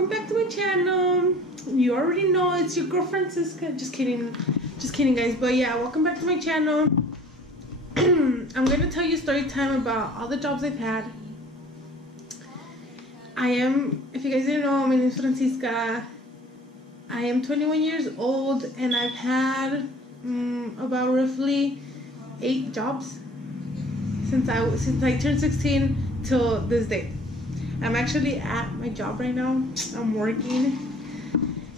welcome back to my channel. You already know it's your girl Francisca. Just kidding guys, but yeah, welcome back to my channel. I'm gonna tell you a story time about all the jobs I've had. If you guys didn't know, my name is Francisca. I am 21 years old and I've had about roughly 8 jobs since I turned 16 till this day. I'm actually at my job right now. I'm working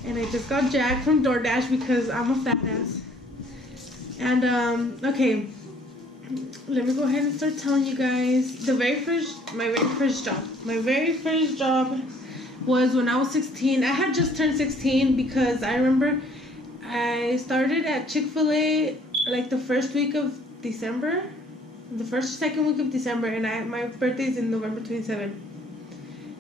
and I just got jacked from DoorDash because I'm a fat ass. And okay, let me go ahead and start telling you guys my very first job was when I was 16. I had just turned 16 because I remember I started at Chick-fil-A like the first week of December, the first or second week of December, and my birthday is in November 27th.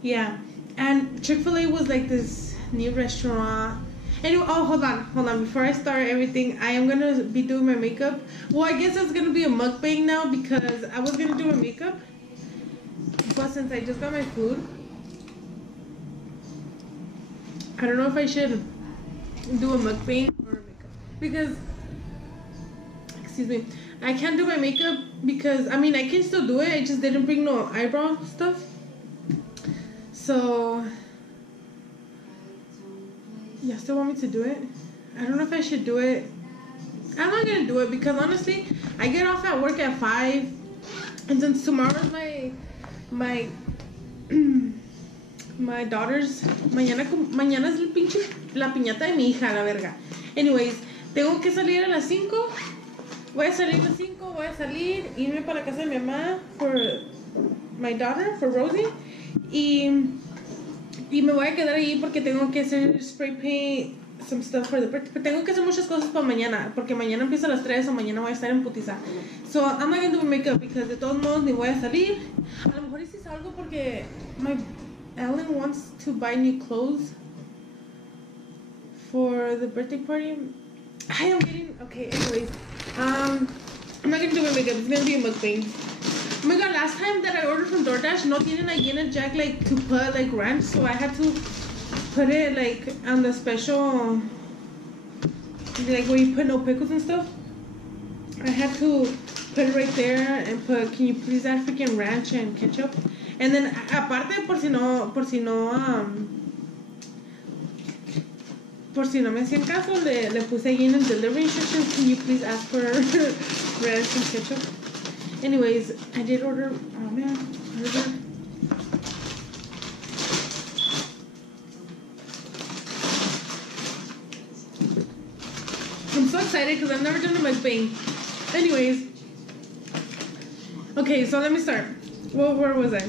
Yeah, and Chick-fil-A was like this new restaurant. Anyway, oh, hold on. Before I start everything, I am gonna be doing my makeup. Well, I guess it's gonna be a mukbang now because I was gonna do my makeup, but since I just got my food, I don't know if I should do a mukbang or a makeup because, excuse me, I can't do my makeup because, I mean, I can still do it. I just didn't bring no eyebrow stuff. So, you still want me to do it? I don't know if I should do it. I'm not gonna do it because honestly, I get off at work at 5, and since tomorrow's my daughter's mañana es la piñata de mi hija, la verga. Anyways, tengo que salir a las 5. Voy a salir a las 5, irme para la casa de mi mamá for my daughter, for Rosie. Y me voy a quedar ahí porque tengo que hacer spray paint, some stuff for the birthday. Pero tengo que hacer muchas cosas para mañana, porque mañana empiezo a las 3 o mañana voy a estar en putiza. So I'm not gonna do makeup because de todos modos ni voy a salir. A lo mejor y si salgo porque Ellen wants to buy new clothes for the birthday party. Okay, anyways. I'm not gonna do my makeup. It's gonna be a mukbang. Oh my god, last time that I ordered from DoorDash, no tienen allí en el jack like to put like ranch, so I had to put it like on the special, like where you put no pickles and stuff. I had to put it right there and put, can you please add freaking ranch and ketchup? And then aparte por si no me hacían caso, le puse ahí en el delivery instructions, can you please ask for ranch and ketchup? Anyways, I did order, oh man, I'm so excited because I've never done a mukbang. Anyways, okay, so let me start. Well, where was I?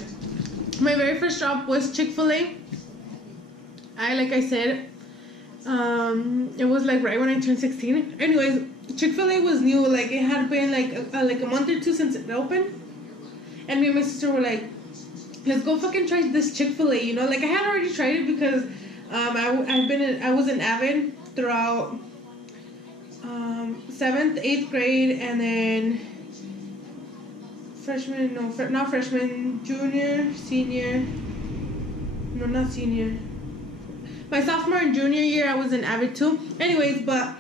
My very first job was Chick-fil-A. Like I said, it was like right when I turned 16. Anyways, Chick-fil-A was new, like it had been like a month or 2 since it opened, and me and my sister were like, let's go fucking try this Chick-fil-A, you know, like I had already tried it because I was in Avid throughout 7th, 8th grade, and then junior, senior, no, not senior, my sophomore and junior year I was in Avid too. Anyways, but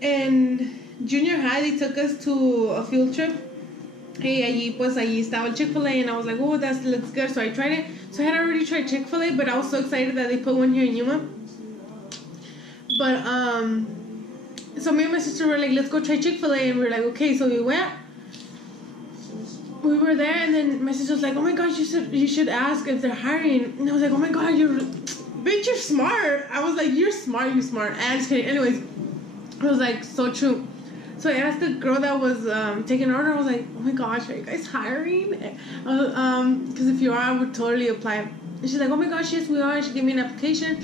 in junior high, they took us to a field trip. Hey, allí estaba el Chick-fil-A, and I was like, oh, that looks good. So I tried it. So I had already tried Chick-fil-A, but I was so excited that they put one here in Yuma. But, so me and my sister were like, let's go try Chick-fil-A, and we were like, okay, so we went. We were there, and then my sister was like, oh my gosh, you should ask if they're hiring. And I was like, oh my god, bitch, you're smart. I was like, you're smart. And I'm just kidding. Anyways, it was like so true. So I asked the girl that was taking an order. I was like, oh my gosh, are you guys hiring? Because if you are, I would totally apply. And she's like, oh my gosh, yes we are. She gave me an application,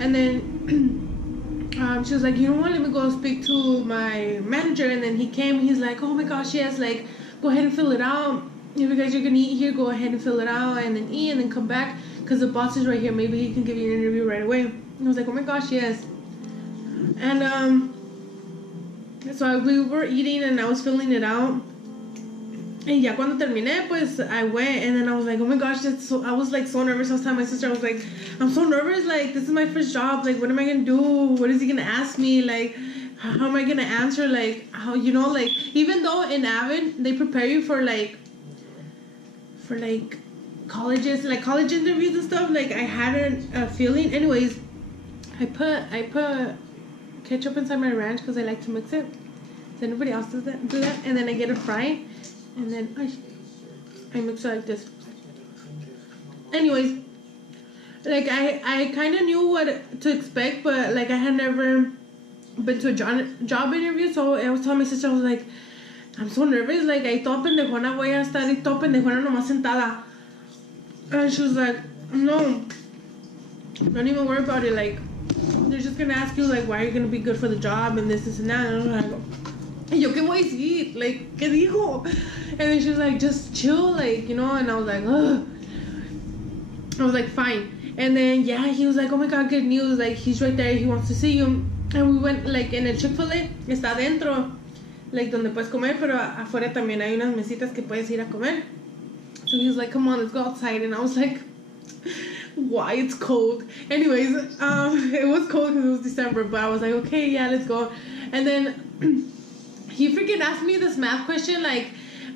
and then she was like, you know what, let me go speak to my manager. And then he came. He's like, oh my gosh, yes, like go ahead and fill it out. If you guys are gonna eat here, go ahead and fill it out and then eat and then come back because the boss is right here. Maybe he can give you an interview right away. And I was like, oh my gosh, yes. And so we were eating and I was filling it out, Y ya cuando terminé, pues I went, and then I was like, oh my gosh, I was like so nervous. I was telling my sister, I was like, I'm so nervous. Like, this is my first job. Like, what am I gonna do? What is he gonna ask me? Like, how am I gonna answer? Like, how, you know, like, even though in Avon they prepare you for like colleges, like college interviews and stuff. Like, I had a feeling. Anyways, I put ketchup inside my ranch because I like to mix it. Does anybody else do that? And then I get a fry. And then I mix it like this. Anyways, like I kind of knew what to expect, but like I had never been to a job interview, so I was telling my sister, I was like, I'm so nervous, like I toda pendejona voy a estar y toda pendejona nomás sentada. And she was like, no, don't even worry about it, like they're just gonna ask you like why are you gonna be good for the job and this and that. And I was like, y yo qué voy a decir, like qué dijo. And then she was like, just chill, like, you know. And I was like, ugh. I was like, fine. And then yeah, he was like, oh my god, good news, like he's right there, he wants to see you. And we went like in el Chick-fil-A, está adentro, like donde puedes comer, pero afuera también hay unas mesitas que puedes ir a comer. So he was like, come on, let's go outside. And I was like, why? It's cold. Anyways, it was cold because it was December, but I was like, okay, yeah, let's go. And then he freaking asked me this math question, like,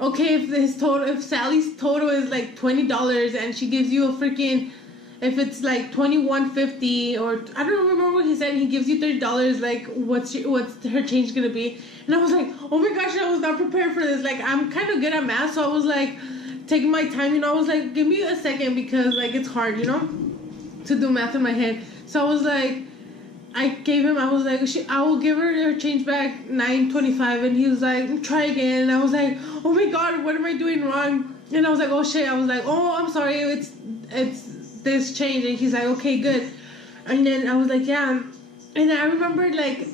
okay, if Sally's total is like $20 and she gives you a freaking, if it's like $21.50 or I don't remember what he said, he gives you $30, like what's her change gonna be? And I was like, oh my gosh, I was not prepared for this. Like, I'm kind of good at math, so I was like taking my time, you know. I was like, give me a second because like it's hard, you know, to do math in my head. So I was like, I was like, I will give her change back $9.25, and he was like, try again. And I was like, oh my god, what am I doing wrong? And I was like, oh shit. I was like, oh, I'm sorry, it's this change. And he's like, okay, good. And then I was like, yeah. And then I remembered like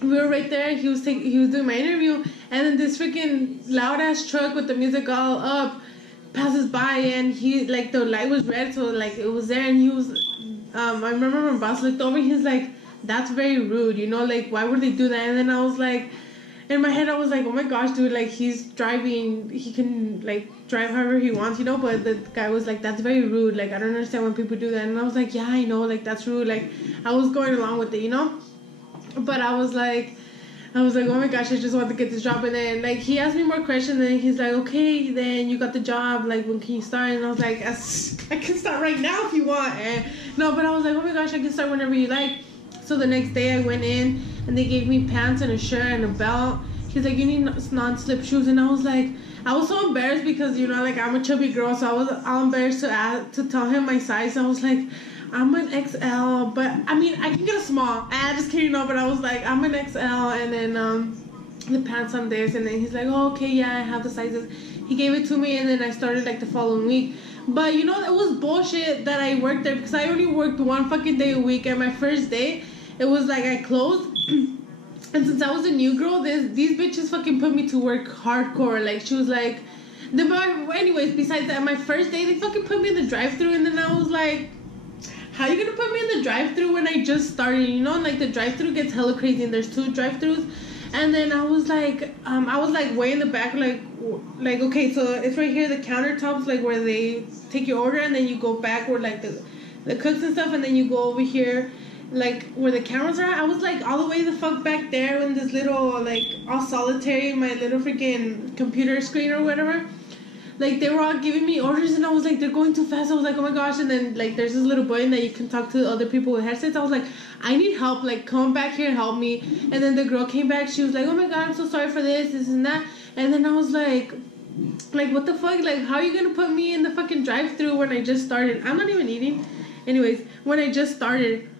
we were right there. He was doing my interview, and then this freaking loud ass truck with the music all up passes by, and he like the light was red, so like it was there, and he was. I remember my boss looked over, he's like, that's very rude, you know, like, why would they do that? And then I was like, in my head, I was like, oh my gosh, dude, like, he's driving, he can, like, drive however he wants, you know, but the guy was like, that's very rude, like, I don't understand when people do that. And I was like, yeah, I know, like, that's rude, like, I was going along with it, you know, but I was like, oh my gosh, I just want to get this job. And then, like, he asked me more questions, and he's like, okay, then you got the job, like, when can you start? And I was like, I can start right now if you want. And no, but I was like, oh my gosh, I can start whenever you like. So the next day I went in, and they gave me pants and a shirt and a belt. He's like, you need non-slip shoes. And I was like, I was so embarrassed because, you know, like, I'm a chubby girl, so I was all embarrassed to tell him my size. I was like, I'm an XL, but I mean, I can get a small. Just kidding, no, but I was like, I'm an XL, and then the pants on this, and then he's like, oh, okay, yeah, I have the sizes. He gave it to me, and then I started like the following week. But you know, it was bullshit that I worked there because I only worked one fucking day a week, and my first day, it was like I closed. And since I was a new girl, these bitches fucking put me to work hardcore. Like, she was like, anyways, besides that, my first day, they fucking put me in the drive-thru, and then I was like, how you gonna put me in the drive-thru when I just started? You know, like, the drive-thru gets hella crazy, and there's 2 drive-thrus. And then I was like way in the back, like okay, so it's right here, the countertops, like where they take your order, and then you go back where like the cooks and stuff, and then you go over here, like where the cameras are. I was like all the way the fuck back there in this little, like, all solitary, my little freaking computer screen or whatever. Like, they were all giving me orders, and I was like, they're going too fast. I was like, oh my gosh. And then, like, there's this little button that you can talk to other people with headsets. I was like, I need help. Like, come back here and help me. And then the girl came back. She was like, oh my god, I'm so sorry for this and that. And then I was like, what the fuck? Like, how are you gonna put me in the fucking drive-thru when I just started? I'm not even eating. Anyways, when I just started.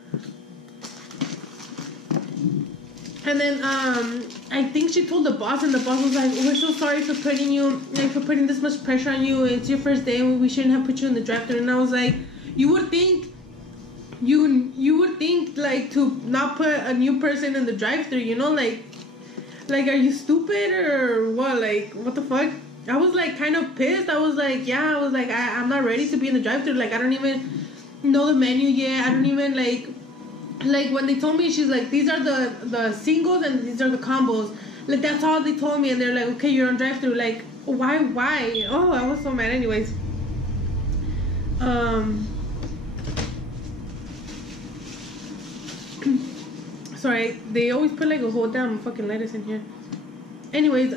And then I think she told the boss, and the boss was like, we're so sorry for putting this much pressure on you. It's your first day, and we shouldn't have put you in the drive-thru. And I was like, you would think like to not put a new person in the drive-thru, you know, like are you stupid or what? Like, what the fuck? I was like kind of pissed. I was like, yeah, I was like, I'm not ready to be in the drive-thru. Like, I don't even know the menu yet. I don't even like when they told me, she's like, these are the singles and these are the combos. Like, that's all they told me. And they're like, okay, you're on drive-thru. Like, Why? Oh, I was so mad. Anyways, sorry, they always put like a whole damn fucking lettuce in here. Anyways,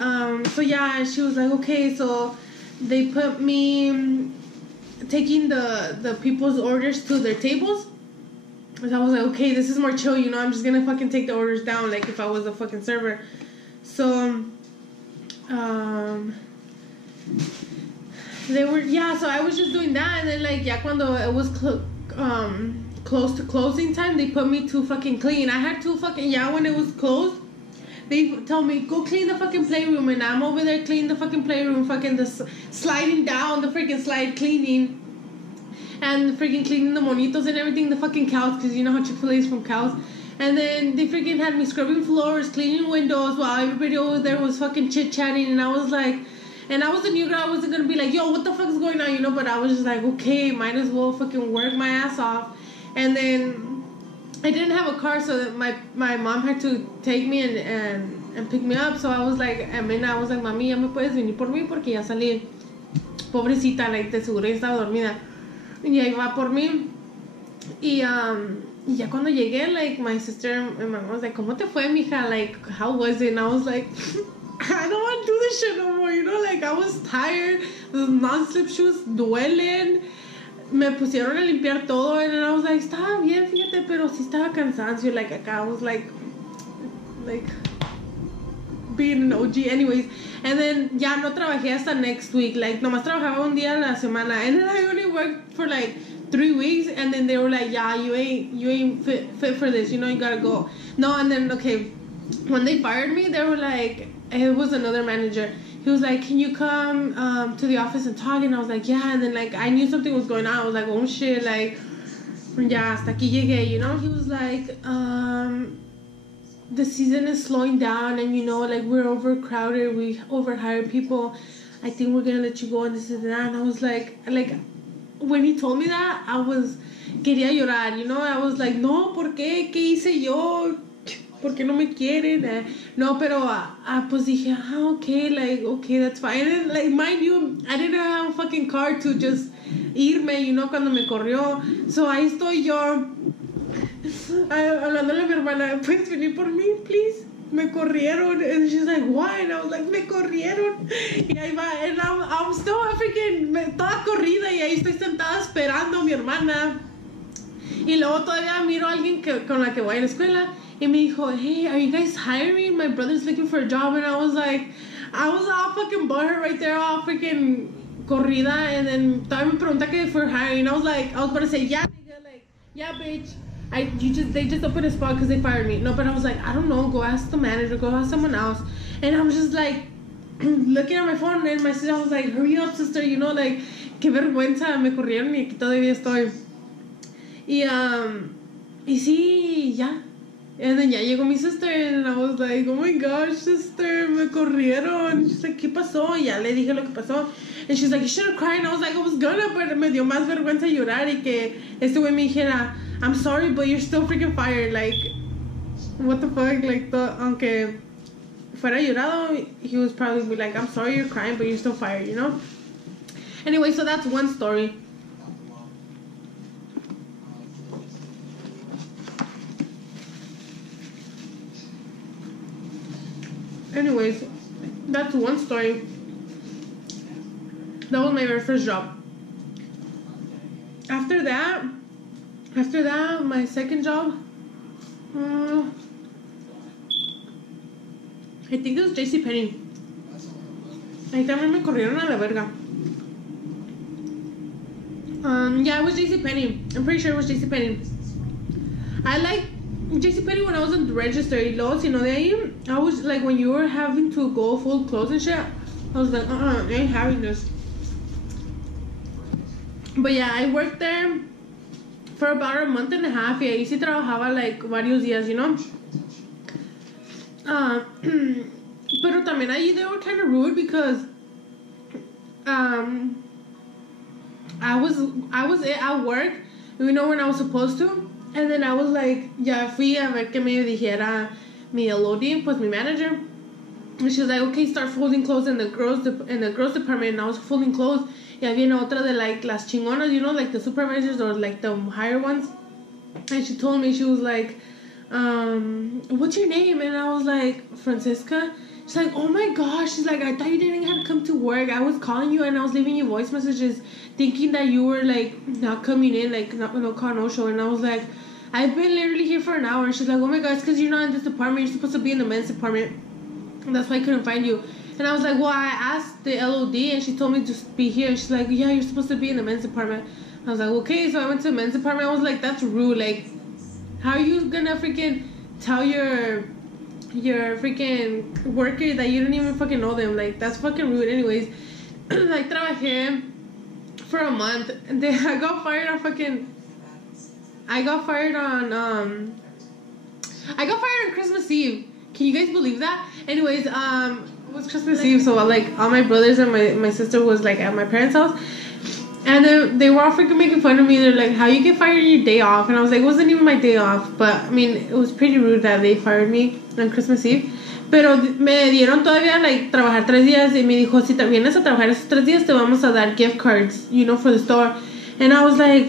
so yeah, she was like, okay, so they put me taking the people's orders to their tables. And I was like, okay, this is more chill, you know, I'm just gonna fucking take the orders down like if I was a fucking server. So, they were, yeah, so I was just doing that, and then like, yeah, cuando it was close to closing time, they put me to fucking clean. I had to fucking, yeah, when it was closed, they told me, go clean the fucking playroom, and I'm over there cleaning the fucking playroom, fucking sliding down the freaking slide, cleaning, and freaking cleaning the monitos and everything, the fucking cows, because you know how Chick-fil-A is from cows. And then they freaking had me scrubbing floors, cleaning windows, while everybody over there was fucking chit-chatting, and I was like, and I was a new girl, I wasn't gonna be like, yo, what the fuck is going on, you know, but I was just like, okay, might as well fucking work my ass off. And then I didn't have a car, so that my mom had to take me and pick me up. So I was like, mami, ya me puedes venir por mí porque ya salí. Pobrecita, like, de seguro ya estaba dormida. Y ahí va por mí. Y ya cuando llegué, like, my sister and my mom was like, ¿cómo te fue, mija? Like, how was it? And I was like, I don't want to do this shit no more, you know? Like, I was tired. The non-slip shoes duelen. Me pusieron a limpiar todo, and I was like, estaba bien, fíjate, pero sí estaba cansancio, like, acá I was like being an OG. Anyways, and then ya no trabajé hasta next week, like, nomás trabajaba un día a la semana, and then I only worked for like 3 weeks, and then they were like, yeah, you ain't fit for this, you know, you gotta go. No, and then, okay, when they fired me, they were like, it was another manager. He was like, can you come to the office and talk? And I was like, yeah. And then, like, I knew something was going on. I was like, oh, shit. Like, ya, hasta aquí llegué, you know? He was like, the season is slowing down. And, you know, like, we're overcrowded. We overhired people. I think we're going to let you go and this and that. And I was like, when he told me that, quería llorar, you know? I was like, no, ¿por qué? ¿Qué hice yo? ¿Por qué no me quieren? No, pero pues dije, okay, like, okay, that's fine. And like, mind you, I didn't have a fucking car to just irme, you know, cuando me corrió. So ahí estoy yo, hablándole a mi hermana, ¿puedes venir por mí, please? Me corrieron. And she's like, why? And I was like, me corrieron. Y ahí va, and I'm still freaking toda corrida, y ahí estoy sentada esperando a mi hermana. Y luego todavía miro a alguien con la que voy a la escuela. Y me dijo, hey, are you guys hiring? My brother's looking for a job. And I was like, I was all fucking butthurt right there, all freaking corrida. And then todavía me pregunta que for hiring. I was about to say, yeah, nigga, like, yeah, bitch. They just opened a spot because they fired me. No, but I was like, I don't know, go ask the manager, go ask someone else. And I was just like, looking at my phone, and my sister was like, hurry up, sister, you know, like, qué vergüenza, me corrieron y aquí todavía estoy. Y sí, ya. And then ya llegó mi sister, and I was like, oh my gosh, sister, me corrieron. She's like, ¿qué pasó? Y ya le dije lo que pasó. And she's like, you should have cried. And I was like, I was gonna, but me dio más vergüenza llorar y que este güey me dijera, I'm sorry, but you're still freaking fired. Like, what the fuck? Like, aunque fuera llorado, he was probably like, I'm sorry you're crying, but you're still fired, you know? Anyway, so that's one story. Anyways, that's one story. That was my very first job. After that, my second job, I think it was JCPenney. Ahí también me corrieron a la verga. Yeah, it was JCPenney. I'm pretty sure it was JCPenney. I like JCPenney when I was on the register. Y luego, si no de ahí, I was like, when you were having to go full clothes and shit, I was like, I ain't having this. But yeah, I worked there for about a month and a half. Y ahí sí trabajaba like varios días, you know? Pero también ahí they were kind of rude because I was at work, you know, when I was supposed to. And then I was like, ya fui a ver que me dijera mi LOD, pues mi manager. And she was like, okay, start folding clothes in the girls department. And I was folding clothes. Y había otra de like las chingonas, you know, like the supervisors or like the higher ones. And she told me, she was like, what's your name? And I was like, Francisca. She's like, oh my gosh. She's like, I thought you didn't have to come to work. I was calling you and I was leaving you voice messages thinking that you were like not coming in, like no call, no show. And I was like, I've been literally here for an hour. And she's like, oh my god, it's because you're not in this department. You're supposed to be in the men's department. And that's why I couldn't find you. And I was like, well, I asked the LOD and she told me to be here. She's like, yeah, you're supposed to be in the men's department. I was like, okay. So I went to the men's department. I was like, that's rude. Like, how are you gonna freaking tell your freaking worker that you don't even fucking know them? Like, that's fucking rude. Anyways, like, trabajé for a month. And then I got fired on Christmas Eve. Can you guys believe that? Anyways, it was Christmas Eve, so like all my brothers and my sister was like at my parents' house, and then they were all freaking making fun of me. They're like, how you get fired on your day off? And I was like, it wasn't even my day off, but I mean, it was pretty rude that they fired me on Christmas Eve. Pero me dieron todavía like trabajar 3 días y me dijo, si te vienes a trabajar esos 3 días te vamos a dar gift cards, you know, for the store. And I was like,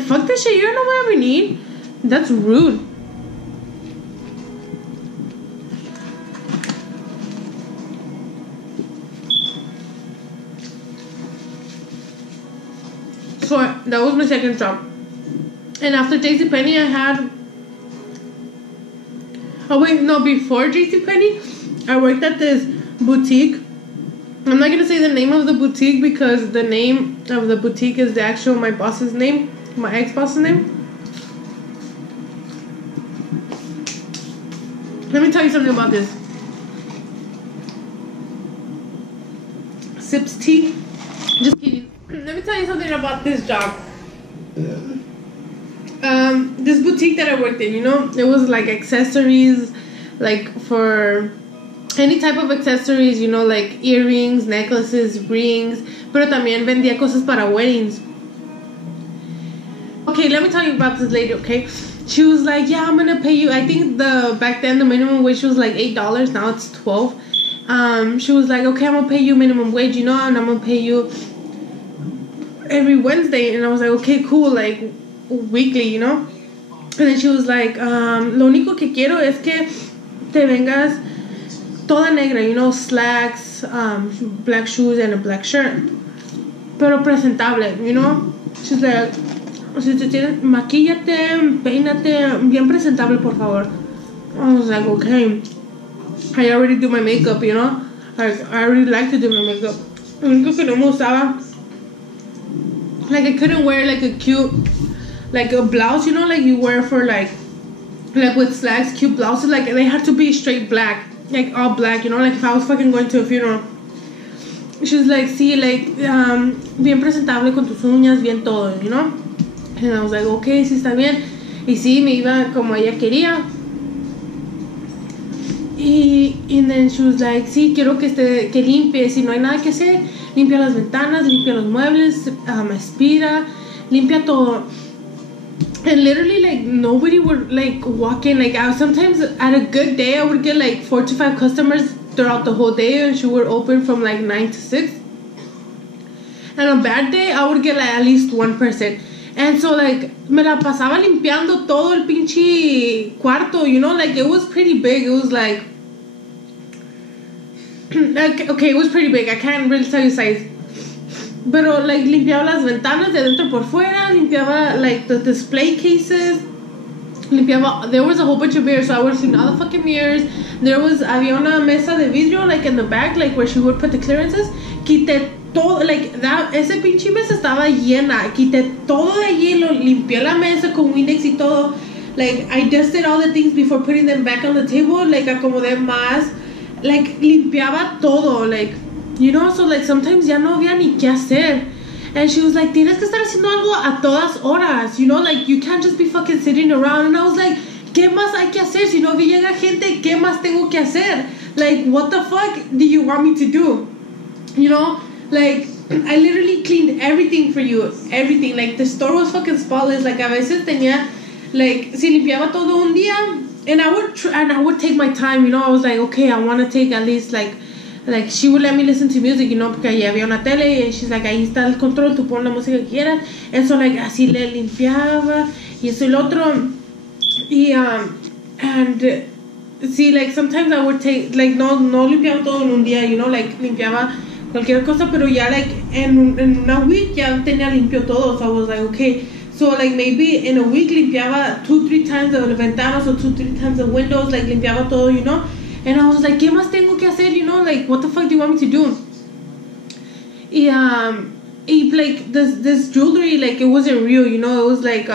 fuck this shit, you don't know what I need. That's rude. So that was my second job. And after JCPenney, I had... Oh wait, no, before JCPenney, I worked at this boutique. I'm not going to say the name of the boutique because the name of the boutique is the actual, my boss's name, my ex-boss's name. Let me tell you something about this. Sips tea. Just kidding. Let me tell you something about this job. This boutique that I worked in, you know, it was like accessories, like for any type of accessories, you know, like earrings, necklaces, rings, pero también vendía cosas para weddings. Okay, let me tell you about this lady, okay? She was like, yeah, I'm gonna pay you. I think back then the minimum wage was like $8. Now it's $12. She was like, okay, I'm gonna pay you minimum wage, you know, and I'm gonna pay you every Wednesday. And I was like, okay, cool, like weekly, you know. And then she was like, lo único que quiero es que te vengas toda negra, you know, slacks, black shoes, and a black shirt, pero presentable, you know. She's like, si te tienes, maquíllate, peínate, bien presentable, por favor. I was like, okay. I already do my makeup, you know. Like, I already like to do my makeup. Lo único que no me gustaba, like, I couldn't wear like a cute, like a blouse, you know, like you wear for like with slacks, cute blouses. Like, they had to be straight black, like all black, you know, like if I was fucking going to a funeral. She was like, sí, like, bien presentable con tus uñas, bien todo, you know. And I was like, okay, sí está bien. Y sí, me iba como ella quería. And then she was like, sí, quiero que limpie, si no hay nada que hacer, limpia las ventanas, limpia los muebles, aspira, limpia todo. And literally, like, nobody would like walk in. Like, sometimes at a good day I would get like 4 to 5 customers throughout the whole day, and she would open from like 9 to 6. And on a bad day I would get like at least 1 person. And so, like, me la pasaba limpiando todo el pinche cuarto, you know, like, it was pretty big. It was like, okay, it was pretty big. I can't really tell you size. Pero, like, limpiaba las ventanas de dentro por fuera, limpiaba, like, the display cases, limpiaba, there was a whole bunch of mirrors, so I would have seen all the fucking mirrors. Había una mesa de vidrio, like, in the back, like, where she would put the clearances. Quité todo, like, ese pinche mesa estaba llena. Quité todo de allí, limpié la mesa con Windex y todo. Like, I dusted all the things before putting them back on the table. Like, acomodé más. Like, limpiaba todo, like, you know. So, like, sometimes ya no había ni qué hacer. And she was like, tienes que estar haciendo algo a todas horas, you know, like, you can't just be fucking sitting around. And I was like, ¿qué más hay que hacer? Si no llega gente, ¿qué más tengo que hacer? Like, what the fuck do you want me to do? You know, like, I literally cleaned everything for you, everything. Like, the store was fucking spotless. Like, a veces tenía, like, si limpiaba todo un día, and I would take my time, you know. I was like, okay, I want to take at least like she would let me listen to music, you know, porque allí había una tele and she's like, ahí está el control, tú pon la música que quieras. And so like así le limpiaba y eso y lo otro. Y and see, like sometimes I would take like no limpiaba todo en un día, you know, like limpiaba cualquier cosa, pero ya like en una week ya tenía limpio todo. So I was like, okay, so like maybe in a week limpiaba 2-3 times the ventanas or 2-3 times the windows, like limpiaba todo, you know. And I was like, ¿qué más tengo que hacer? You know, like, what the fuck do you want me to do? Y like, this jewelry, like, it wasn't real, you know? It was like,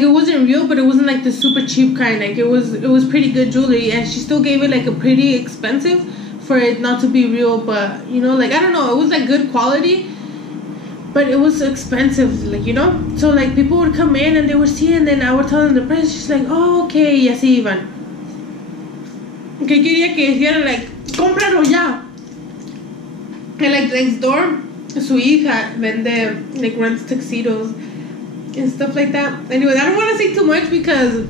it wasn't real, but it wasn't, like, the super cheap kind. Like, it was pretty good jewelry. And she still gave it, like, a pretty expensive for it not to be real. But, you know, like, I don't know. It was, like, good quality. But it was expensive, like, you know? So, like, people would come in and they would see, and then I would tell them the price. She's like, oh, okay, y así iban. ¿Qué quería que hiciera? Like, cómpralo ya. And, like, next door, su hija vende, like, rents tuxedos and stuff like that. Anyways, I don't want to say too much because,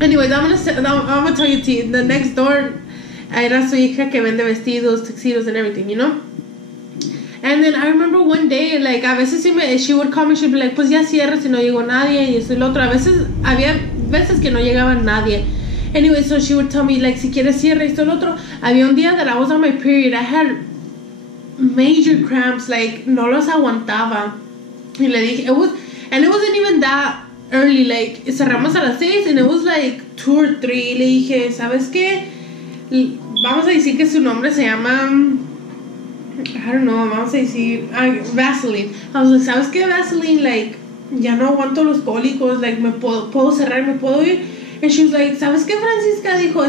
anyways, I'm gonna tell you, T, the next door era su hija que vende vestidos, tuxedos, and everything, you know? And then I remember one day, like, a veces she would call me, she'd be like, pues ya cierra si no llegó nadie, y eso y lo otro. Había veces que no llegaba nadie. Anyway, so she would tell me, like, si quieres cierra, y eso y lo otro. Había un día that I was on my period, I had major cramps, like, no los aguantaba. Y le dije, it wasn't even that early, like, cerramos a las 6, and it was like 2 or 3. Le dije, ¿sabes qué? Vamos a decir que su nombre se llama, I don't know, vamos a decir Vaseline. I was like, ¿sabes qué, Vaseline? Like, ya no aguanto los cólicos, like, me puedo cerrar, me puedo ir. And she was like, ¿sabes qué, Francisca? Dijo,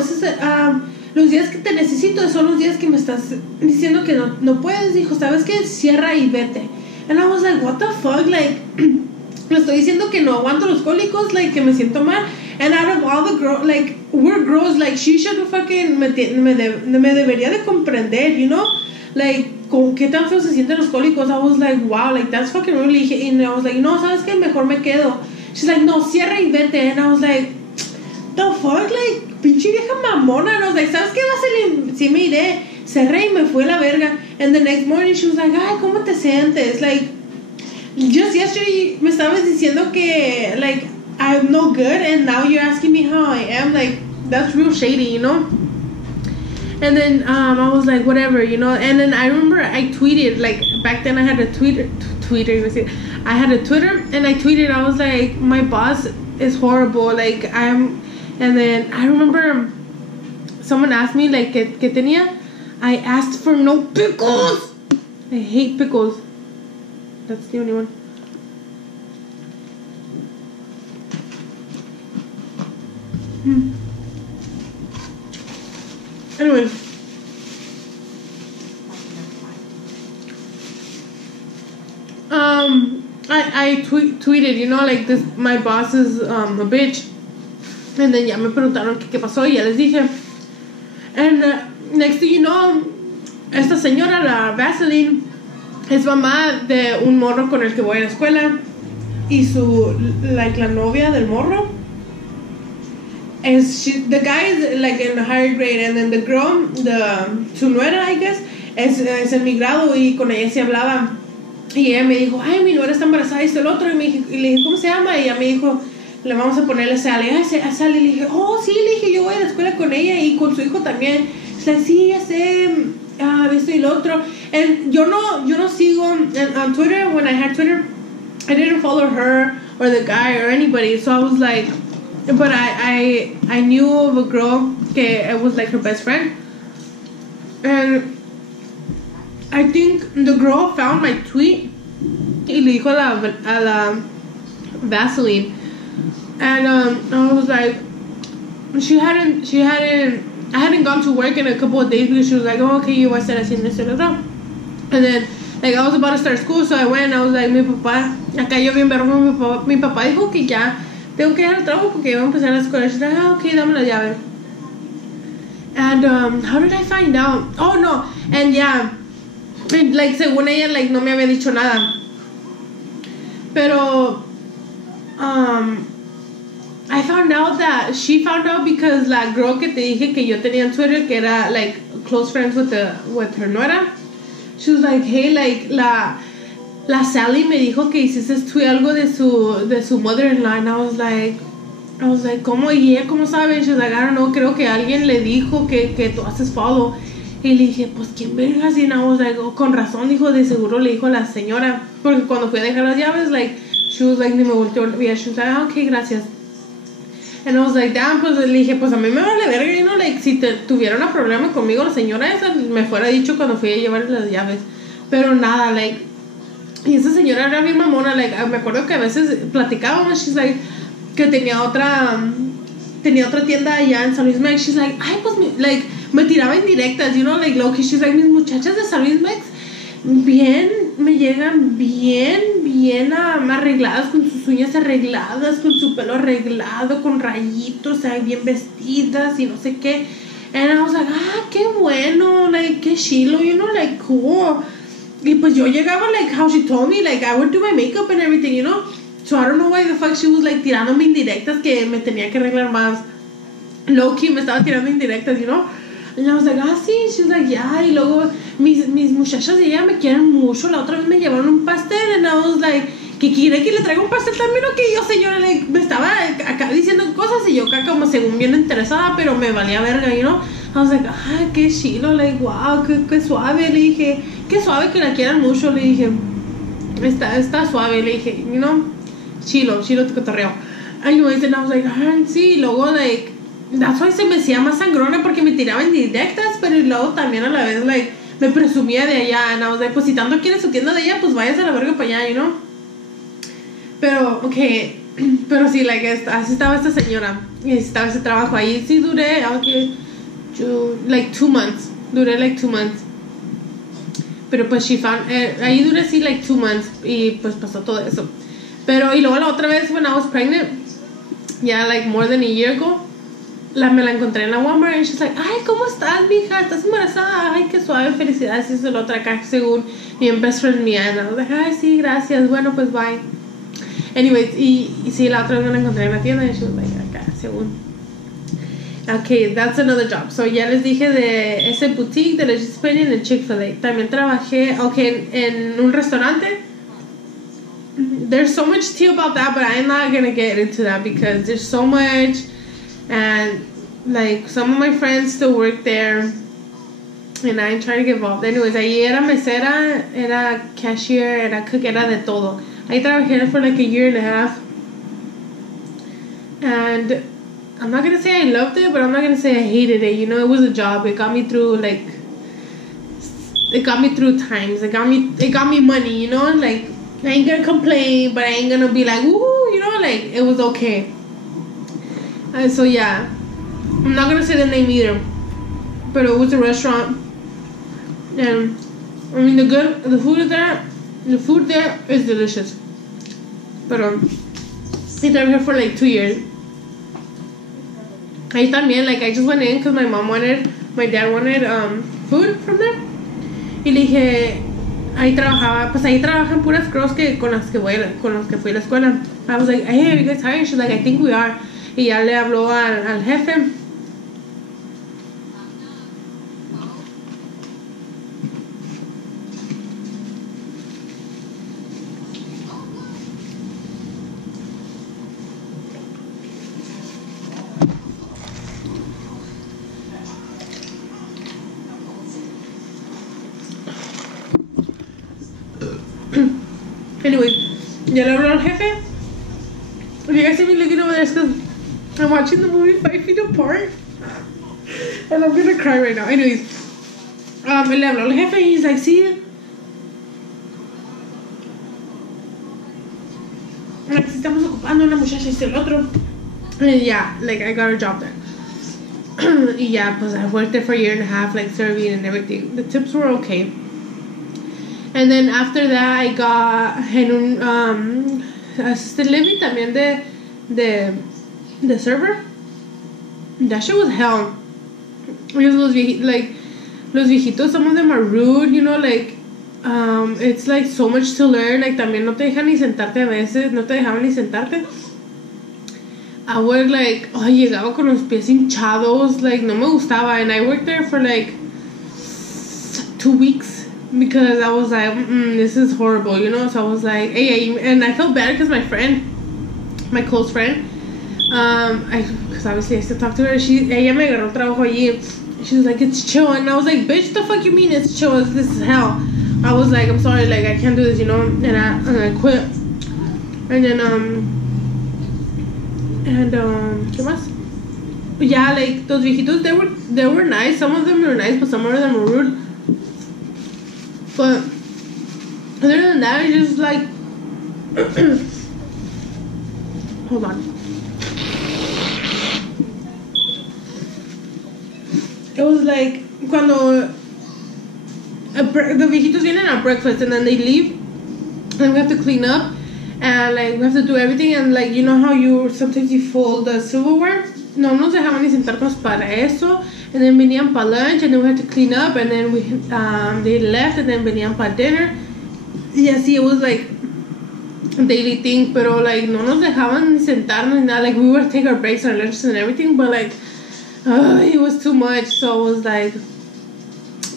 los días que te necesito son los días que me estás diciendo que no puedes. Dijo, ¿sabes qué? Cierra y vete. And I was like, what the fuck? Like, le estoy diciendo que no aguanto los cólicos, like, que me siento mal. And out of all the girls, like, we're girls, like, she should fucking me debería de comprender, you know? Like, con qué tan feo se sienten los cólicos. I was like, wow, like, that's fucking really. And I was like, no, ¿sabes qué? Mejor me quedo. She's like, no, cierra y vete. And I was like, the fuck, like, pinche vieja mamona. And I was like, ¿sabes qué? Vaseline, sí me iré. Cerré y me fue la verga. And the next morning she was like, ay, ¿cómo te sientes? Like, just yesterday me estabas diciendo que, like, I'm no good, and now you're asking me how I am. Like, that's real shady, you know? And then I was like, whatever, you know? And then I remember I tweeted, like, back then I had a Twitter, I had a Twitter, and I tweeted, I was like, my boss is horrible, like, and then I remember someone asked me, like, ¿qué tenía? I asked for no pickles. I hate pickles. That's the only one. Anyways, I tweeted, you know, like, this, my boss is a bitch. And then ya me preguntaron qué pasó, y ya les dije. And next thing you know, esta señora, la Vaseline, es mamá de un morro con el que voy a la escuela. Y like, la novia del morro, the guy is, like, in a higher grade, and then the girl, su nuera, I guess, es en mi grado, y con ella se hablaba. Y ella me dijo, ay, mi nuera está embarazada, y esto el otro. Y le dije, ¿cómo se llama? Y ella me dijo, le vamos a ponerle Sally. Ay, Sally. Le dije, oh, sí, le dije, yo voy a la escuela con ella y con su hijo también. Es like, sí, ya sé, esto y lo otro. And yo no sigo on Twitter. When I had Twitter, I didn't follow her or the guy or anybody. So I was like, but I knew of a girl que it was like her best friend. And I think the girl found my tweet y le dijo a la Vaseline. And I was like, I hadn't gone to work in a couple of days because she was like, oh, okay, you voy a estar haciendo esto y lo otro. And then, like, I was about to start school, so I went, I was like, mi papá, acá yo bien verbo, mi papá dijo que ya tengo que ir al trabajo porque iba a empezar la escuela. She's like, okay, dame la llave. And how did I find out? Oh, no, and yeah, like, según ella, like, no me había dicho nada. Pero, I found out that she found out because la girl que te dije que yo tenía en Twitter que era like close friends with her nuera. She was like, hey, like la Sally me dijo que hiciste tú algo de su mother-in-law, and I was like, ¿cómo? Y ella, ¿cómo sabe? She was like, I don't know, creo que alguien le dijo que tú haces follow. Y le dije, pues, ¿quién vergas? Y I was like, oh, con razón, dijo, de seguro le dijo a la señora. Porque cuando fui a dejar las llaves, like, she was like, ni me volteó. Yeah, she was like, ah, ok, gracias. And I was like, damn, pues, le dije, pues, a mí me vale verga, you know, like, si tuviera un problema conmigo, la señora esa me fuera dicho cuando fui a llevar las llaves. Pero nada, like, y esa señora era bien mamona, like, me acuerdo que a veces platicábamos, she's like, que tenía otra tienda allá en San Luis Mex. She's like, ay, pues, me tiraba indirectas, you know, like, Loki. She's like, mis muchachas de San Luis Mex me llegan bien arregladas, con sus uñas arregladas, con su pelo arreglado, con rayitos, o sea, bien vestidas y no sé qué. And I was like, qué bueno, like, qué chilo, you know, like, cool. Y pues yo llegaba, like, how she told me, like, I would do my makeup and everything, you know. So I don't know why the fuck she was, like, tirándome indirectas que me tenía que arreglar más. Loki me estaba tirando indirectas, you know. And I was like, sí. She was like, yeah. Y luego mis muchachas y ella me quieren mucho. La otra vez me llevaron un pastel. And I was like, ¿que quiere que le traiga un pastel también o que yo, señora? Like, me estaba acá diciendo cosas y yo acá como según bien interesada, pero me valía verga, you know. I was like, qué chilo, like, wow, qué suave. Le dije, qué suave que la quieran mucho. Le dije, está suave. Le dije, you know, chilo tu cotorreo. Anyways, and I was like, sí. Y luego, like, that's why se me hacía más sangrona porque me tiraban directas, pero y luego también a la vez, like, me presumía de allá. And I was like, pues si tanto quiere su tienda de ella, pues váyase a la verga para allá, you know. Pero, okay, pero sí, like, así estaba esta señora. Y así estaba ese trabajo. Ahí sí duré, like 2 months. Duré like 2 months. Pero pues ahí duré sí like 2 months. Y pues pasó todo eso. Pero, y luego la otra vez, when I was pregnant, yeah, like more than a year ago, me la encontré en la Walmart. And she's like, ay, ¿cómo estás, mija? ¿Estás embarazada? Ay, qué suave, felicidades. Y eso es la otra acá, según mi best friend mía. And I was like, ay, sí, gracias. Bueno, pues bye. Anyways, y sí, la otra vez me la encontré en la tienda. And she was like, acá, según. Okay, that's another job. So ya les dije de ese boutique, de Legit Spending y de Chick-fil-A. También trabajé, en un restaurante. There's so much tea about that, but I'm not gonna get into that because there's so much, and like some of my friends still work there, and I ain't trying to get involved. Anyways, ahí era mesera, era cashier, era cook, era de todo. Ahí trabajé for like a year and a half, and I'm not gonna say I loved it, but I'm not gonna say I hated it. You know, it was a job. It got me through times. It got me money. You know, like. I ain't gonna complain, but I ain't gonna be like, woo, you know, like, it was okay. So, yeah. I'm not gonna say the name either. But it was a restaurant. And, I mean, the food there is delicious. But, I stayed here for, like, 2 years. Ahí también, like, I just went in because my dad wanted, food from there. Y le dije... Ahí trabajan puras girls con las que fui a la escuela. I was like, hey, are you guys hiring? She's like, I think we are. Y ya le habló al jefe. Anyway, ya le habló al jefe. If you guys see me looking over there, it's because I'm watching the movie 5 Feet Apart. And I'm gonna cry right now. Anyways, le habló al jefe y he's like, sí. Like, si estamos ocupando una muchacha y el otro. And yeah, like, I got a job there. Y ya, pues I worked there for a year and a half, like, serving and everything. The tips were okay. And then after that, I got en un assisted living también de server. That shit was hell. Because los viejitos, some of them are rude, you know, like, it's like so much to learn. Like, también no te dejan ni sentarte a veces, no te dejaban ni sentarte. I would like, oh, llegaba con los pies hinchados, like, no me gustaba. And I worked there for like 2 weeks because I was like, this is horrible, you know. So I was like, hey, and I felt bad because my close friend, because obviously I still talk to her. Ella me agarró trabajo allí. She was like, it's chill. And I was like, bitch, the fuck you mean it's chill? This is hell. I was like, I'm sorry, like, I can't do this, you know. And I quit. And then, ¿qué más? Yeah, like, those viejitos, they were nice. Some of them were nice, but some of them were rude. But other than that, it's just like, hold on. It was like, cuando the viejitos vienen at breakfast and then they leave, and we have to clean up, and like we have to do everything, and like, you know how sometimes you fold the silverware. No nos dejaban ni sentarnos para eso, and then venían para lunch, and then we had to clean up, and then they left, and then venían para dinner. Y así, it was like a daily thing, pero like no nos dejaban ni sentarnos ni nada. Like we would take our breaks, our lunches and everything, but like it was too much. So I was like,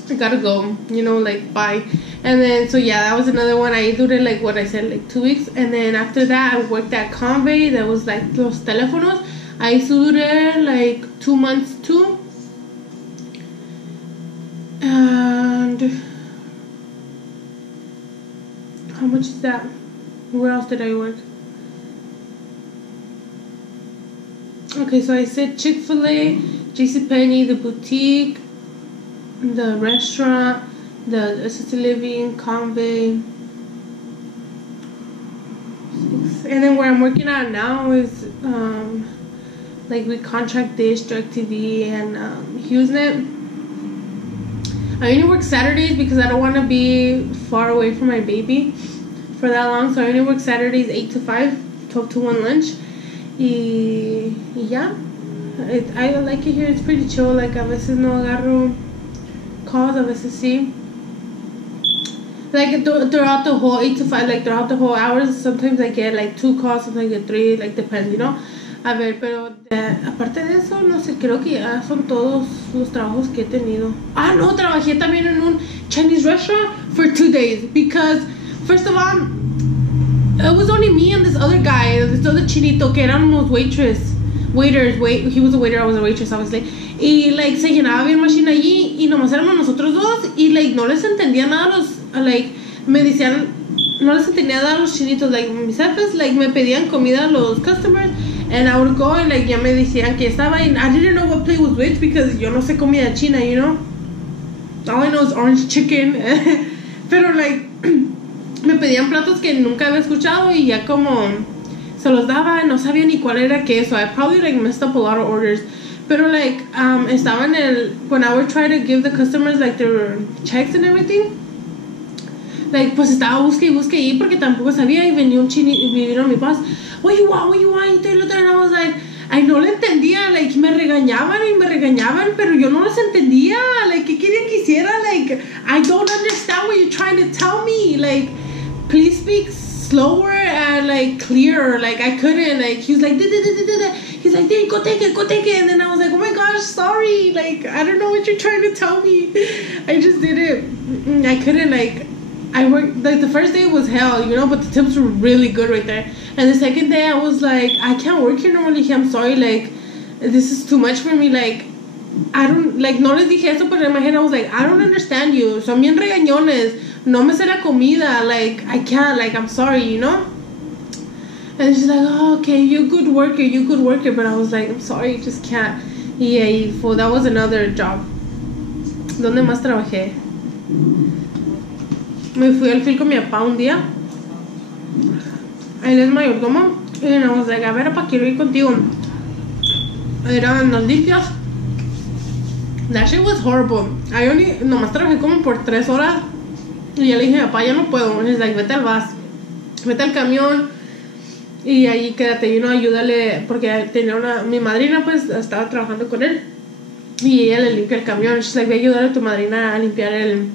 I gotta go, you know, like, bye. And then, so yeah, that was another one. I did it, like, what I said, like, 2 weeks. And then after that, I worked at Convey. That was, like, los teléfonos. I used to do there, like, 2 months, too. And how much is that? Where else did I work? Okay, so I said Chick-fil-A, JCPenney, the boutique, the restaurant, the assisted living, Convey. And then where I'm working at now is like we contract Dish, DirecTV, and HughesNet. I only work Saturdays because I don't want to be far away from my baby for that long. So I only work Saturdays 8 to 5, 12 to 1 lunch. Yeah, I like it here. It's pretty chill. Like, a veces no agarro calls, a veces sí. Like, throughout the whole 8 to 5, like, throughout the whole hours, sometimes I get, like, 2 calls, sometimes I get 3, like, depends, you know. A ver, pero aparte de eso, no sé, creo que ya son todos los trabajos que he tenido. Ah, no, trabajé también en un Chinese restaurant for 2 days, because, first of all, it was only me and this other guy, this other chinito, que eran unos waiters, he was a waiter, I was a waitress, obviously. Y, like, se llenaba bien machine allí, y nomás éramos nosotros dos, y, like, no les entendía nada a los, like, me decían, no les entendía nada a los chinitos, like, mis jefes, like, me pedían comida a los customers, and I would go, and, like, ya me decían que estaba, and I didn't know what plate was which, because yo no sé comida china, you know, all I know is orange chicken, pero, like, me pedían platos que nunca había escuchado, y ya como se los daba, no sabía ni cuál era qué, so I probably, like, messed up a lot of orders. Pero, like, estaba when I would try to give the customers, like, their checks and everything, like, pues estaba busque ahí porque tampoco sabía, y venía un chino, y vino mi boss, what you want, y todo, and I was like, I no le entendía, like, me regañaban, pero yo no los entendía, like, ¿qué querían que hiciera? Like, I don't understand what you're trying to tell me, like, please speak slower and, like, clearer. Like, I couldn't, like, he was like, he's like, go take it, and then I was like, oh my gosh, sorry, like, I don't know what you're trying to tell me. I just did it. I couldn't, like, I worked, like, the first day was hell, you know, but the tips were really good right there. And the second day I was like, I can't work here normally, I'm sorry, like, this is too much for me, like, I don't, like, no les dije eso, but in my head I was like, I don't understand you, son bien regañones, no me sé la comida, like, I can't, like, I'm sorry, you know. And she's like, oh, okay, you're a good worker, but I was like, I'm sorry, just can't. Yeah, that was another job. ¿Dónde más trabajé? Me fui al fil con mi papá un día. Él es mayordomo, and I was like, a ver, papá, quiero ir contigo. Eran las limpias. That shit was horrible. Nomás trabajé como por 3 horas. Y ya le dije, papá, ya no puedo. And he's like, vete al bus, vete al camión, y ahí quédate, you know, ayúdale, porque mi madrina, pues, estaba trabajando con él, y ella le limpia el camión. She's like, ve a ayudar a tu madrina a limpiar el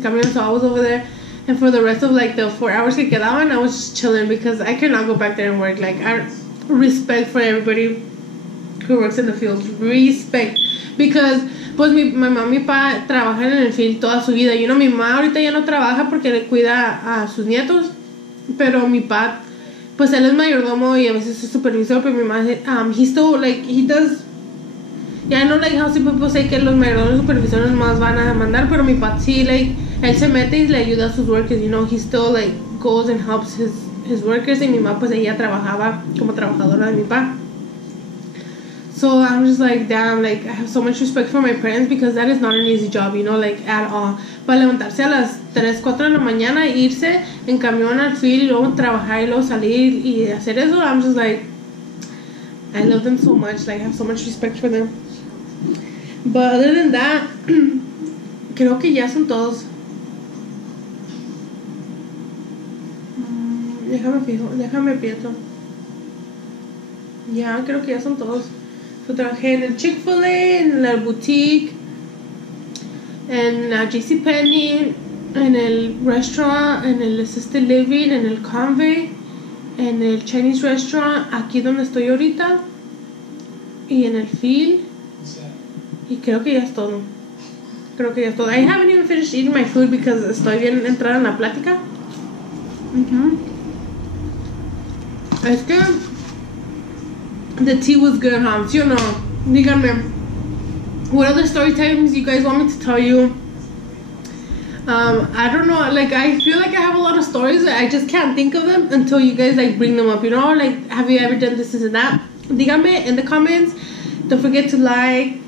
camión. So I was over there, and for the rest of, like, the 4 hours que quedaban, I was just chilling, because I could not go back there and work. Like, respect for everybody who works in the field. Respect. Because, pues, mi mamá y mi papá trabajan en el field toda su vida. Mi mamá ahorita ya no trabaja porque le cuida a sus nietos. Pero mi papá, pues, él es mayordomo y a veces es supervisor. Pero mi mamá, he still, like, he does... Yeah, I know, like, how some people say que los mayordomos y supervisores más van a mandar. Pero mi papá sí, like, él se mete y le ayuda a sus workers. He still, like, goes and helps his workers. Y mi mamá, pues, ella trabajaba como trabajadora de mi papá. So I'm just like, damn, like, I have so much respect for my parents because that is not an easy job, like, at all. Para levantarse a las 3, 4 de la mañana, irse en camión al field y luego trabajar y luego salir y hacer eso, I'm just like, I love them so much, like, I have so much respect for them. But other than that, creo que ya son todos. Déjame pienso. Ya, creo que ya son todos. Yo trabajé en el Chick-fil-A, en la boutique, en la JCPenney, en el restaurant, en el assisted living, en el Convey, en el Chinese restaurant, aquí donde estoy ahorita, y en el field. Y creo que ya es todo. I haven't even finished eating my food because estoy bien entrada en la plática. Es que the tea was good, huh? ¿Sí o no? Díganme, what other story times you guys want me to tell you? I don't know, like, I feel like I have a lot of stories, I just can't think of them until you guys, like, bring them up, like, have you ever done this and that? Díganme in the comments. Don't forget to like,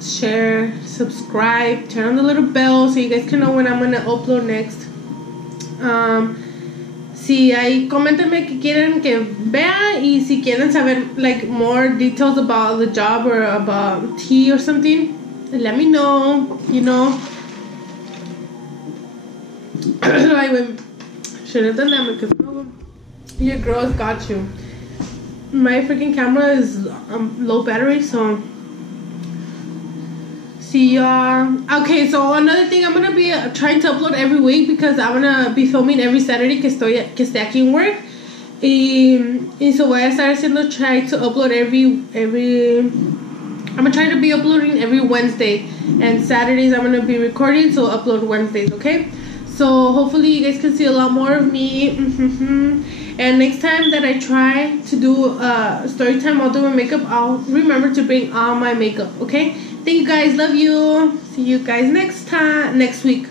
share, subscribe, turn on the little bell so you guys can know when I'm gonna upload next. Si hay, coméntenme que quieren que vea y si quieren saber, like, more details about the job or about tea or something, let me know, I went, should have done that because your girl's got you. My freaking camera is low battery, so see y'all. Okay, so another thing, I'm gonna be trying to upload every week because I'm gonna be filming every Saturday que esté aquí en work. Y so voy a estar haciendo, try to upload I'm gonna try to be uploading every Wednesday, and Saturdays I'm gonna be recording, so upload Wednesdays, okay? So hopefully you guys can see a lot more of me. And next time that I try to do story time, I'll do my makeup. I'll remember to bring all my makeup, okay? Thank you guys. Love you. See you guys next week.